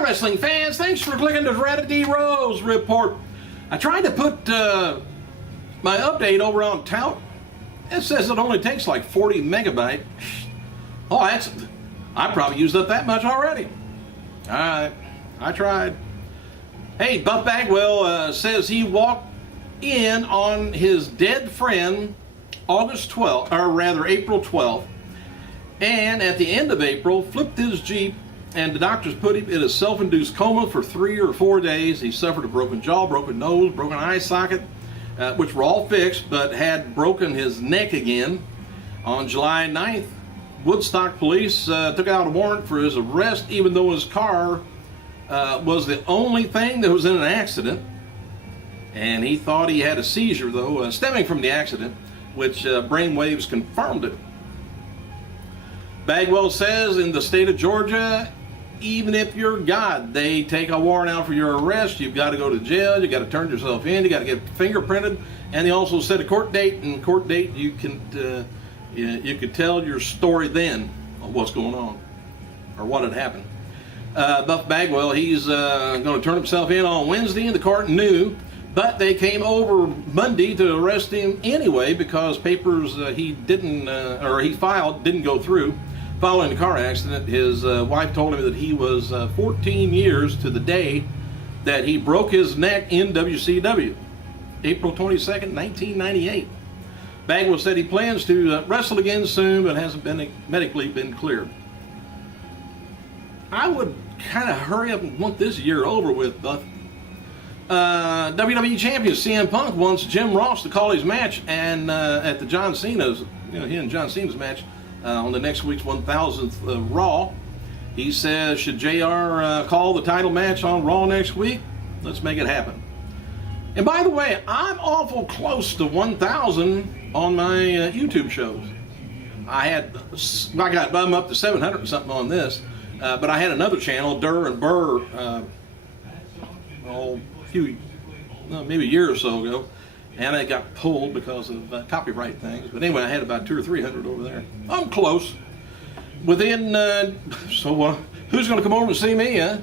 Hi, wrestling fans. Thanks for clicking the Reddit D Rose report. I tried to put my update over on Tout. It says it only takes like 40 megabytes. Oh, I probably used up that much already. All right, I tried. Hey, Buff Bagwell says he walked in on his dead friend August 12th, or rather April 12th, and at the end of April flipped his Jeep, and the doctors put him in a self-induced coma for 3 or 4 days. He suffered a broken jaw, broken nose, broken eye socket, which were all fixed, but had broken his neck again. On July 9th, Woodstock police took out a warrant for his arrest, even though his car was the only thing that was in an accident. And he thought he had a seizure, though, stemming from the accident, which brainwaves confirmed it. Bagwell says in the state of Georgia, even if you're God, they take a warrant out for your arrest. You've got to go to jail. You got to turn yourself in. You got to get fingerprinted, and they also set a court date. And court date, you could tell your story then of what's going on or what had happened. Buff Bagwell, he's going to turn himself in on Wednesday, and the court knew, but they came over Monday to arrest him anyway because papers he filed didn't go through. Following the car accident, his wife told him that he was 14 years to the day that he broke his neck in WCW, April 22nd, 1998. Bagwell said he plans to wrestle again soon, but hasn't been medically been cleared. I would kind of hurry up and want this year over with, Buff. WWE champion CM Punk wants Jim Ross to call his match, and at the John Cena's, he and John Cena's match on the next week's 1000th Raw. He says, should JR call the title match on Raw next week? Let's make it happen. And by the way, I'm awful close to 1,000 on my YouTube shows. I'm up to 700 and something on this, but I had another channel, Durr and Burr, maybe a year or so ago, and it got pulled because of copyright things. But anyway, I had about 200 or 300 over there. I'm close. Who's going to come over and see me, huh?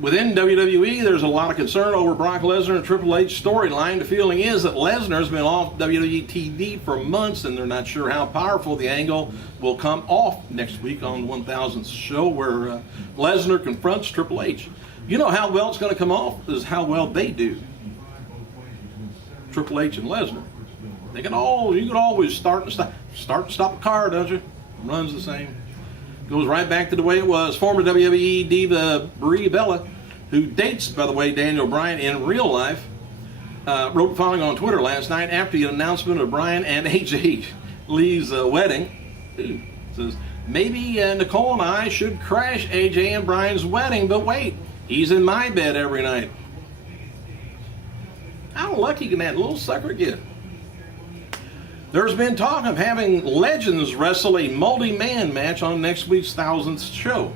Within WWE, there's a lot of concern over Brock Lesnar and Triple H storyline. The feeling is that Lesnar's been off WWE TV for months, and they're not sure how powerful the angle will come off next week on 1000th show, where Lesnar confronts Triple H. You know how well it's going to come off is how well they do. Triple H and Lesnar. You can always start and stop a car, don't you? Runs the same. Goes right back to the way it was. Former WWE diva Brie Bella, who dates, by the way, Daniel Bryan in real life, wrote the following on Twitter last night after the announcement of Bryan and AJ Lee's wedding. Says, maybe Nicole and I should crash AJ and Bryan's wedding, but wait, he's in my bed every night. How lucky can that little sucker get? There's been talk of having legends wrestle a multi-man match on next week's 1000th show.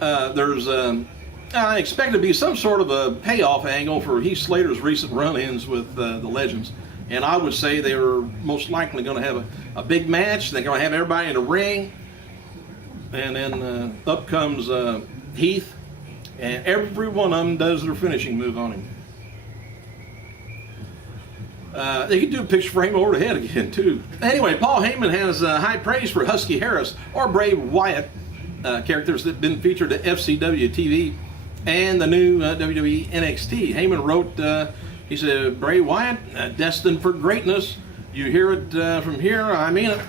I expect to be some sort of a payoff angle for Heath Slater's recent run-ins with the legends. And I would say they are most likely going to have a big match. They're going to have everybody in the ring. And then up comes Heath. And every one of them does their finishing move on him. They could do a picture frame over the head again, too. Anyway, Paul Heyman has high praise for Husky Harris or Bray Wyatt, characters that have been featured at FCW TV and the new WWE NXT. Heyman wrote, he said, Bray Wyatt, destined for greatness. You hear it from here, I mean it.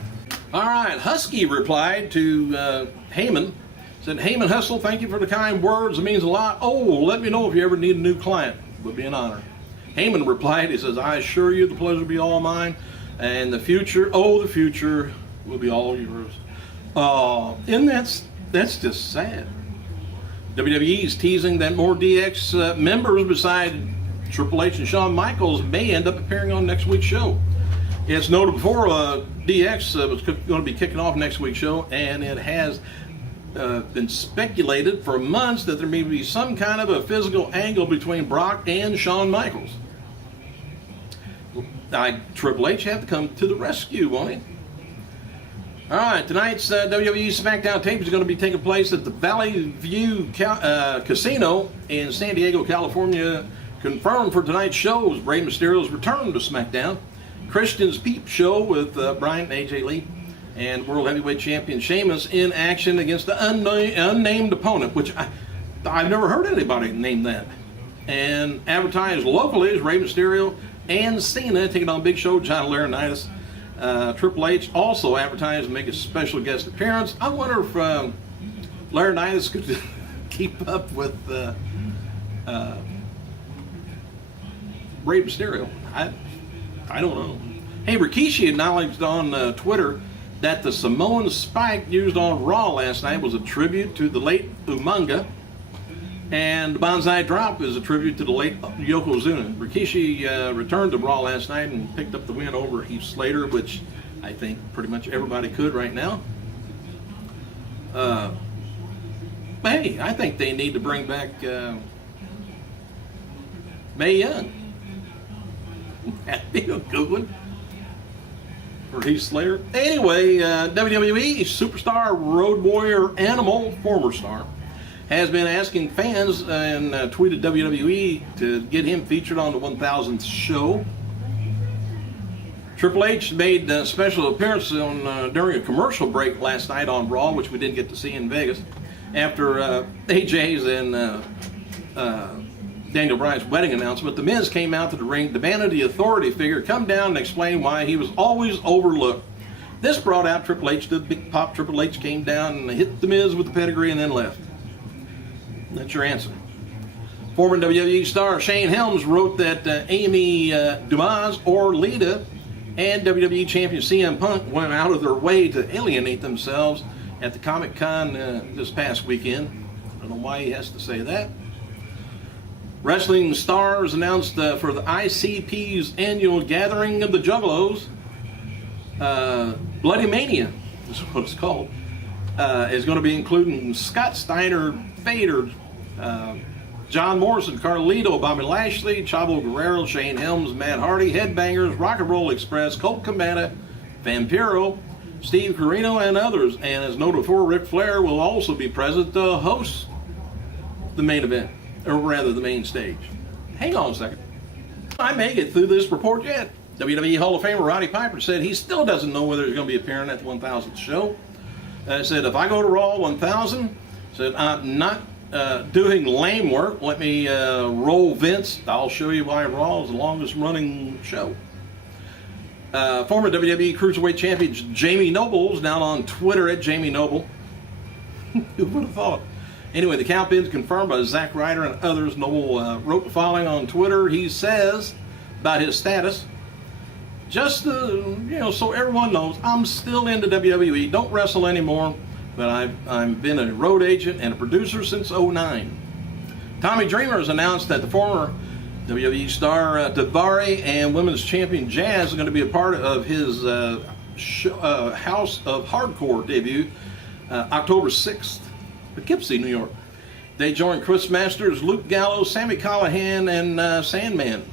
All right, Husky replied to Heyman, said, Heyman Hustle, thank you for the kind words. It means a lot. Oh, let me know if you ever need a new client. It would be an honor. Heyman replied, he says, I assure you the pleasure will be all mine, and the future will be all yours. And that's just sad. WWE is teasing that more DX members beside Triple H and Shawn Michaels may end up appearing on next week's show. It's noted before DX was going to be kicking off next week's show, and it has been speculated for months that there may be some kind of a physical angle between Brock and Shawn Michaels. Triple H had to come to the rescue, won't he? All right, tonight's WWE SmackDown tape is going to be taking place at the Valley View Casino in San Diego, California. Confirmed for tonight's show is Rey Mysterio's return to SmackDown, Christian's Peep Show with Bryan and AJ Lee, and World Heavyweight Champion Sheamus in action against the unnamed opponent, which I've never heard anybody name that. And advertised locally is Rey Mysterio and Cena taking on Big Show, John Laurinaitis. Triple H also advertised to make a special guest appearance. I wonder if Laurinaitis could keep up with Rey Mysterio. I don't know. Hey, Rikishi acknowledged on Twitter that the Samoan spike used on Raw last night was a tribute to the late Umaga, and the Banzai Drop is a tribute to the late Yokozuna. Rikishi returned to Raw last night and picked up the win over Heath Slater, which I think pretty much everybody could right now. Hey, I think they need to bring back Mae Young. That'd be a good one for Heath Slater. Anyway, WWE superstar Road Warrior Animal, former star, has been asking fans and tweeted WWE to get him featured on the 1000th show. Triple H made a special appearance during a commercial break last night on Raw, which we didn't get to see in Vegas, after AJ's and Daniel Bryan's wedding announcement. The Miz came out to the ring, demanded the authority figure come down and explain why he was always overlooked. This brought out Triple H. The big pop Triple H came down and hit the Miz with the pedigree and then left. That's your answer. Former WWE star Shane Helms wrote that Amy Dumas or Lita and WWE champion CM Punk went out of their way to alienate themselves at the Comic-Con this past weekend. I don't know why he has to say that. Wrestling Stars announced for the ICP's annual gathering of the Juggalos, Bloody Mania is what it's called, is going to be including Scott Steiner, Vader, John Morrison, Carlito, Bobby Lashley, Chavo Guerrero, Shane Helms, Matt Hardy, Headbangers, Rock and Roll Express, Colt Cabana, Vampiro, Steve Corino, and others. And as noted before, Ric Flair will also be present to host the main event, or rather the main stage. Hang on a second. I may get through this report yet. WWE Hall of Famer Roddy Piper said he still doesn't know whether he's going to be appearing at the 1000th show. Said, if I go to Raw 1000, said, I'm not doing lame work. Let me roll Vince. I'll show you why Raw is the longest running show. Former WWE Cruiserweight Champion Jamie Noble is now on Twitter at Jamie Noble. Who would have thought? Anyway, the count been confirmed by Zack Ryder and others. Noble wrote the following on Twitter. He says about his status, just so everyone knows, I'm still into WWE. Don't wrestle anymore, but I've been a road agent and a producer since '09. Tommy Dreamer has announced that the former WWE star Daivari and women's champion Jazz are going to be a part of his House of Hardcore debut October 6th. Poughkeepsie, New York. They joined Chris Masters, Luke Gallows, Sami Callihan, and Sandman.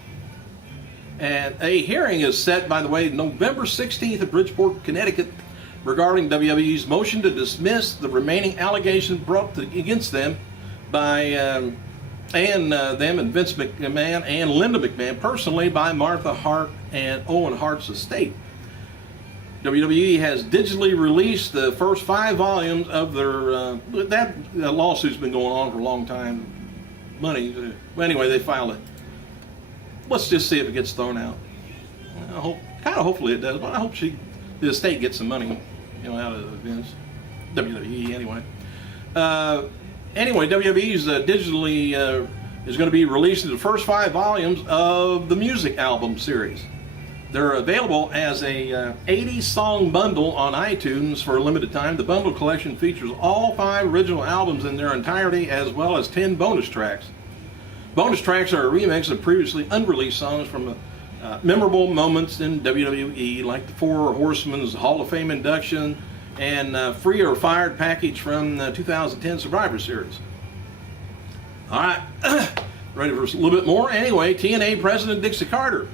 And a hearing is set, by the way, November 16th at Bridgeport, Connecticut, regarding WWE's motion to dismiss the remaining allegations brought against them by them and Vince McMahon and Linda McMahon personally by Martha Hart and Owen Hart's estate. WWE has digitally released the first 5 volumes of their, that lawsuit's been going on for a long time. Well, anyway, they filed it. Let's just see if it gets thrown out. Hopefully it does, but I hope the estate gets some money, out of Vince. WWE, anyway. WWE's digitally is going to be releasing the first 5 volumes of the music album series. They're available as a 80-song bundle on iTunes for a limited time. The bundle collection features all 5 original albums in their entirety, as well as 10 bonus tracks. Bonus tracks are a remix of previously unreleased songs from memorable moments in WWE, like the 4 Horsemen's Hall of Fame induction and Free or Fired package from the 2010 Survivor Series. All right, ready for a little bit more? Anyway, TNA President Dixie Carter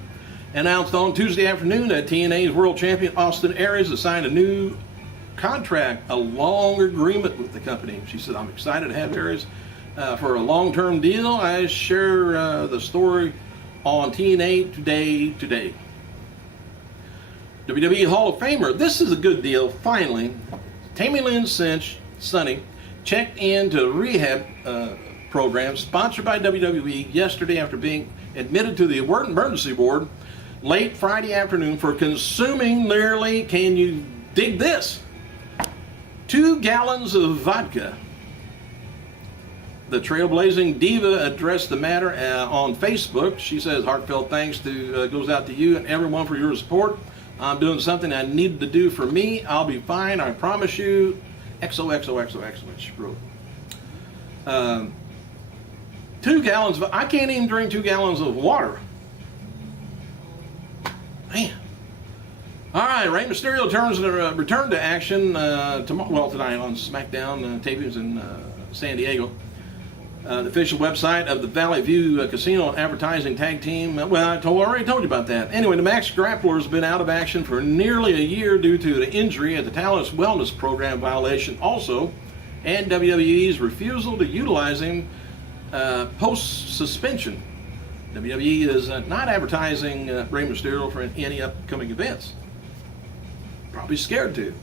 announced on Tuesday afternoon that TNA's world champion Austin Aries has signed a new contract, a long agreement with the company. She said, I'm excited to have Aries for a long-term deal. I share the story on TNA today. WWE Hall of Famer. This is a good deal, finally. Tammy Lynn Sonny checked into rehab program sponsored by WWE yesterday after being admitted to the emergency ward late Friday afternoon for consuming nearly, can you dig this, 2 gallons of vodka. The trailblazing diva addressed the matter on Facebook. She says, heartfelt thanks goes out to you and everyone for your support. I'm doing something I needed to do for me. I'll be fine, I promise you. XOXOXOXO, she wrote. 2 gallons I can't even drink 2 gallons of water. Man. All right, Rey Mysterio return to action tonight on SmackDown tapings in San Diego. The official website of the Valley View Casino Advertising Tag Team. Well, I already told you about that. Anyway, the Max Grappler has been out of action for nearly a year due to the injury at the Talent Wellness Program violation. Also, and WWE's refusal to utilize him post-suspension. WWE is not advertising Rey Mysterio for any upcoming events. Probably scared to.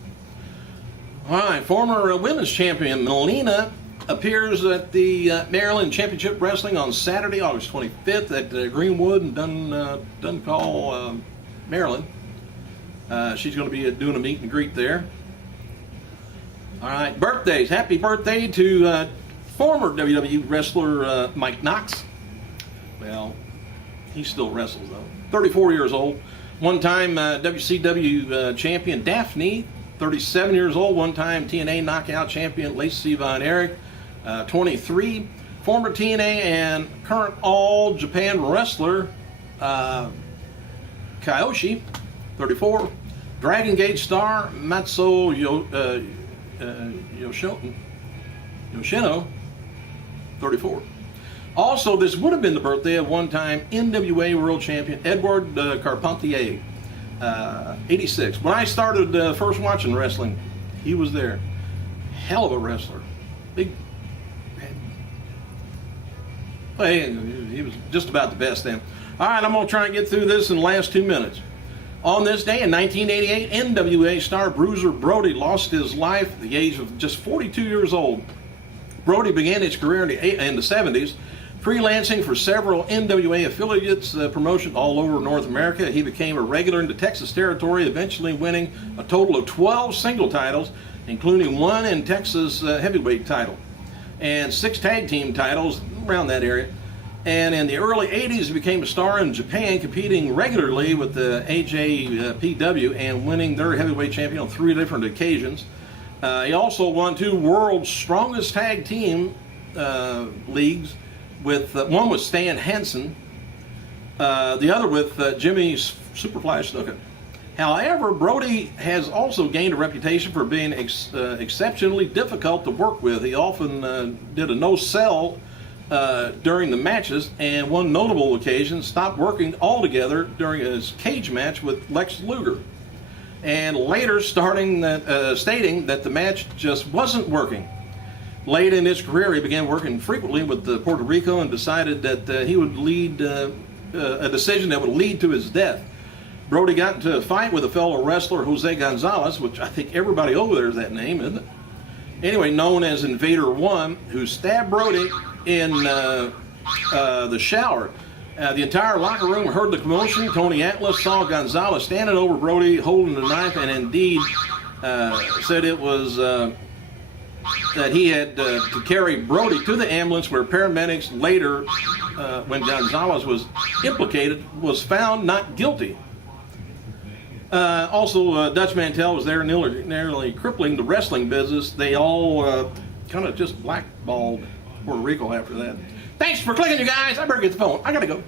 All right, former women's champion Melina appears at the Maryland Championship Wrestling on Saturday, August 25th at Greenwood and Duncall, Maryland. She's going to be doing a meet and greet there. All right, birthdays. Happy birthday to former WWE wrestler Mike Knox. Well, he still wrestles though. 34 years old. One-time WCW champion Daphne, 37 years old. One-time TNA knockout champion Lacey Von Erich, 23. Former TNA and current All Japan wrestler Kiyoshi, 34. Dragon Gate star Matsuo Yoshino, 34. Also, this would have been the birthday of one-time NWA World Champion Edward Carpentier, 86. When I started first watching wrestling, he was there. Hell of a wrestler. Big. Well, he was just about the best then. All right, I'm going to try and get through this in the last 2 minutes. On this day in 1988, NWA star Bruiser Brody lost his life at the age of just 42 years old. Brody began his career in the 70s, freelancing for several NWA affiliates promotion all over North America. He became a regular in the Texas territory, eventually winning a total of 12 single titles, including 1 in Texas heavyweight title, and 6 tag team titles around that area. And in the early 80s, he became a star in Japan, competing regularly with the AJPW and winning their heavyweight champion on 3 different occasions. He also won 2 World's Strongest Tag Team leagues, with one with Stan Hansen, the other with Jimmy Superfly Snuka. However, Brody has also gained a reputation for being exceptionally difficult to work with. He often did a no-sell during the matches, and one notable occasion stopped working altogether during his cage match with Lex Luger, and later stating that the match just wasn't working. Late in his career, he began working frequently with Puerto Rico and decided that he would lead a decision that would lead to his death. Brody got into a fight with a fellow wrestler, Jose Gonzalez, which I think everybody over there is that name, isn't it? Anyway, known as Invader One, who stabbed Brody in the shower. The entire locker room heard the commotion. Tony Atlas saw Gonzalez standing over Brody holding the knife, and indeed said it was that he had to carry Brody to the ambulance, where paramedics later, when Gonzalez was implicated, was found not guilty. Also, Dutch Mantel was there, nearly crippling the wrestling business. They all kind of just blackballed Puerto Rico after that. Thanks for clicking, you guys. I better get the phone. I gotta go.